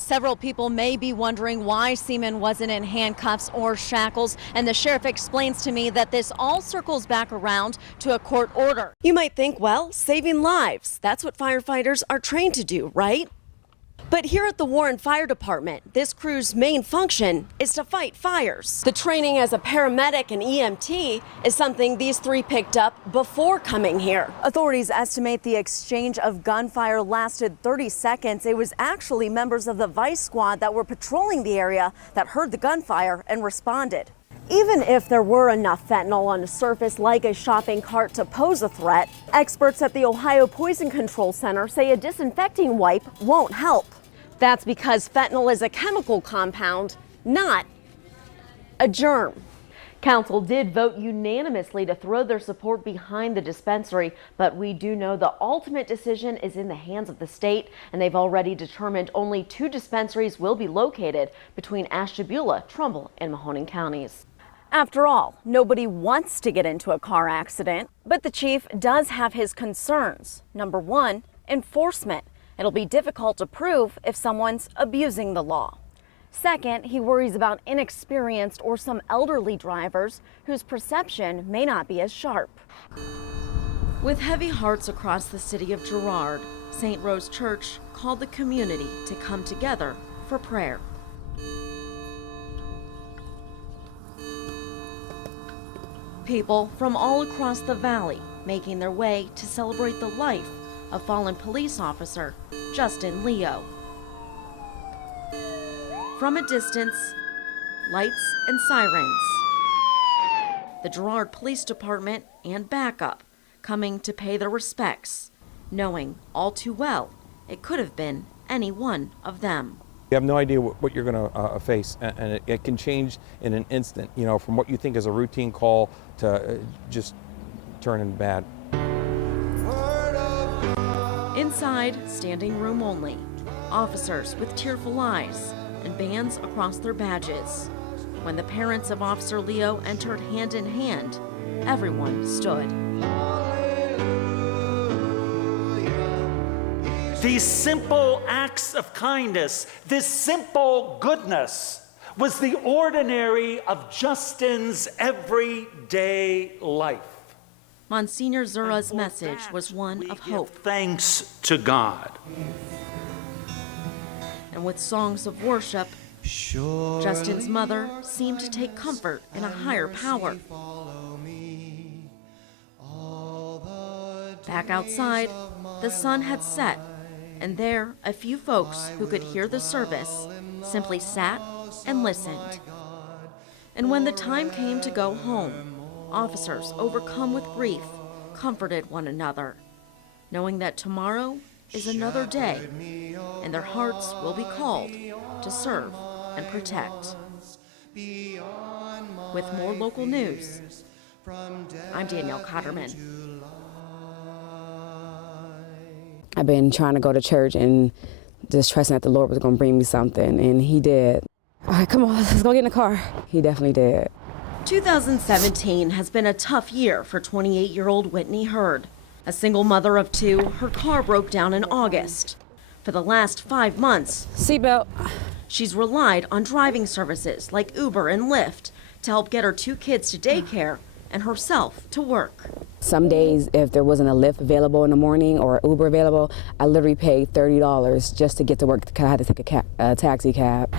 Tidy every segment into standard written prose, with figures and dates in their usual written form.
Several people may be wondering why Seaman wasn't in handcuffs or shackles, and the sheriff explains to me that this all circles back around to a court order. You might think, well, saving lives. That's what firefighters are trained to do, right? But here at the Warren Fire Department, this crew's main function is to fight fires. The training as a paramedic and EMT is something these three picked up before coming here. Authorities estimate the exchange of gunfire lasted 30 seconds. It was actually members of the Vice Squad that were patrolling the area that heard the gunfire and responded. Even if there were enough fentanyl on the surface like a shopping cart to pose a threat, experts at the Ohio Poison Control Center say a disinfecting wipe won't help. That's because fentanyl is a chemical compound, not a germ. Council did vote unanimously to throw their support behind the dispensary, but we do know the ultimate decision is in the hands of the state, and they've already determined only 2 dispensaries will be located between Ashtabula, Trumbull, and Mahoning counties. After all, nobody wants to get into a car accident, but the chief does have his concerns. Number 1, enforcement. It'll be difficult to prove if someone's abusing the law. Second, he worries about inexperienced or some elderly drivers whose perception may not be as sharp. With heavy hearts across the city of Girard, St. Rose Church called the community to come together for prayer. People from all across the valley making their way to celebrate the life of fallen police officer Justin Leo. From a distance, lights and sirens. The Girard Police Department and backup coming to pay their respects, knowing all too well it could have been any one of them. You have no idea what you're going to face, and it can change in an instant, you know, from what you think is a routine call to just turning bad. Inside, standing room only, officers with tearful eyes and bands across their badges. When the parents of Officer Leo entered hand in hand, everyone stood. These simple acts of kindness, this simple goodness, was the ordinary of Justin's everyday life. Monsignor Zura's message was one of hope. Thanks to God. And with songs of worship, Justin's mother seemed to take comfort in a higher power. Back outside, the sun had set, and there a few folks who could hear the service simply sat and listened. And when the time came to go home, officers, overcome with grief, comforted one another, knowing that tomorrow is another day, and their hearts will be called to serve and protect. With more local news, I'm Danielle Cotterman. I've been trying to go to church and just trusting that the Lord was going to bring me something, and He did. All right, come on, let's go get in the car. He definitely did. 2017 has been a tough year for 28-year-old Whitney Hurd. A single mother of 2, her car broke down in August. For the last 5 months, Seatbelt. She's relied on driving services like Uber and Lyft to help get her 2 kids to daycare and herself to work. Some days, if there wasn't a Lyft available in the morning or Uber available, I literally paid $30 just to get to work because I had to take a taxi cab.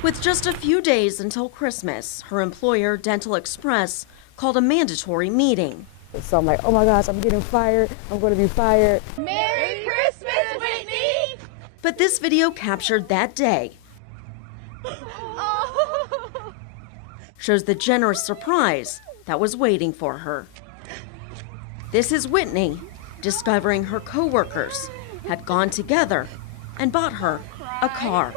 With just a few days until Christmas, her employer, Dental Express, called a mandatory meeting. So I'm like, oh my gosh, I'm getting fired. I'm going to be fired. Merry Christmas, Whitney! But this video captured that day shows the generous surprise that was waiting for her. This is Whitney discovering her co-workers had gone together and bought her a car.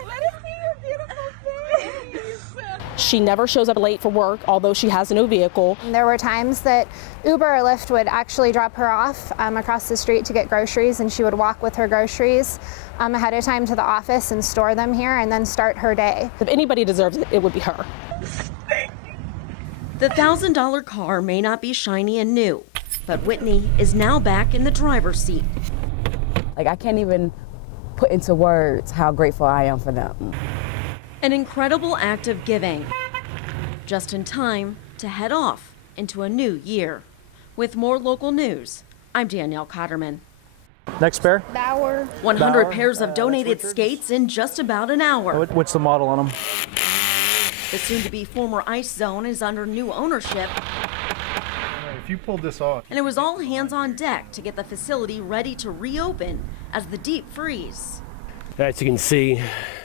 She never shows up late for work, although she has a new vehicle. There were times that Uber or Lyft would actually drop her off across the street to get groceries, and she would walk with her groceries ahead of time to the office and store them here and then start her day. If anybody deserves it, it would be her. The $1,000 car may not be shiny and new, but Whitney is now back in the driver's seat. Like, I can't even put into words how grateful I am for them. An incredible act of giving, just in time to head off into a new year. With more local news, I'm Danielle Cotterman. Next pair? 100 pairs of donated skates in just about an hour. What's the model on them? The soon-to-be former ice zone is under new ownership. If you pulled this off. And it was all hands on deck to get the facility ready to reopen as the deep freeze. As you can see,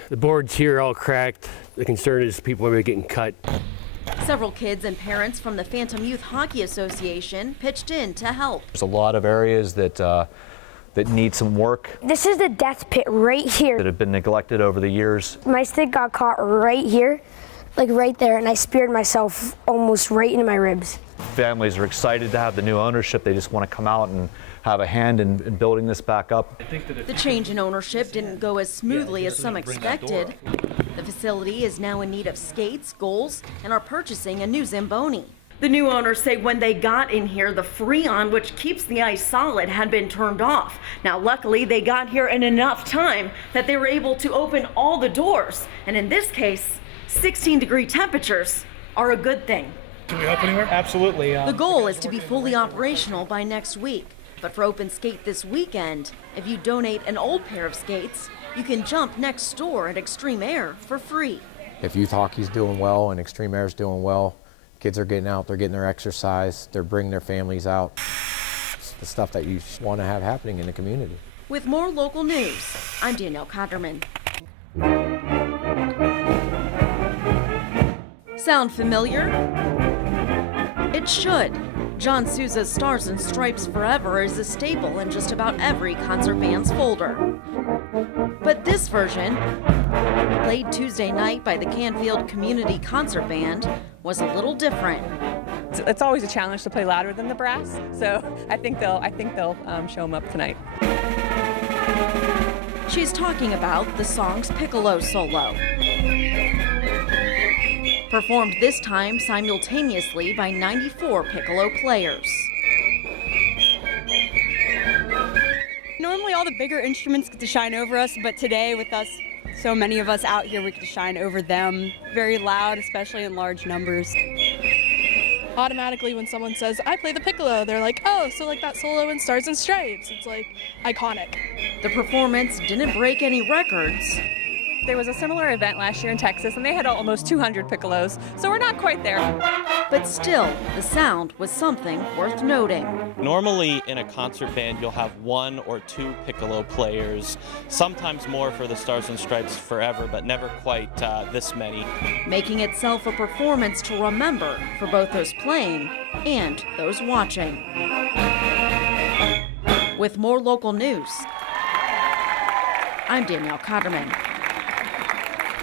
the boards here are all cracked. The concern is people are getting cut. Several kids and parents from the Phantom Youth Hockey Association pitched in to help. There's a lot of areas that need some work. This is the death pit right here. That have been neglected over the years. My stick got caught right here, like right there, and I speared myself almost right into my ribs. Families are excited to have the new ownership. They just want to come out and have a hand in building this back up. The change in ownership didn't go as smoothly as some expected. The facility is now in need of skates, goals, and are purchasing a new Zamboni. The new owners say when they got in here, the Freon, which keeps the ice solid, had been turned off. Now, luckily, they got here in enough time that they were able to open all the doors. And in this case, 16-degree temperatures are a good thing. Can we help anywhere? Absolutely. The goal is to be fully operational by next week. But for Open Skate this weekend, if you donate an old pair of skates, you can jump next door at Extreme Air for free. If youth hockey's doing well and Extreme Air's doing well, kids are getting out, they're getting their exercise, they're bringing their families out. It's the stuff that you want to have happening in the community. With more local news, I'm Danielle Cotterman. Sound familiar? It should. John Sousa's Stars and Stripes Forever is a staple in just about every concert band's folder. But this version, played Tuesday night by the Canfield Community Concert Band, was a little different. It's always a challenge to play louder than the brass, so I think they'll show them up tonight. She's talking about the song's piccolo solo. Performed this time simultaneously by 94 piccolo players. Normally all the bigger instruments get to shine over us, but today with us, so many of us out here, we get to shine over them. Very loud, especially in large numbers. Automatically when someone says, I play the piccolo, they're like, oh, so like that solo in Stars and Stripes. It's like iconic. The performance didn't break any records. There was a similar event last year in Texas, and they had almost 200 piccolos, so we're not quite there. But still, the sound was something worth noting. Normally in a concert band, you'll have 1 or 2 piccolo players, sometimes more for the Stars and Stripes Forever, but never quite this many. Making itself a performance to remember for both those playing and those watching. With more local news, I'm Danielle Cotterman.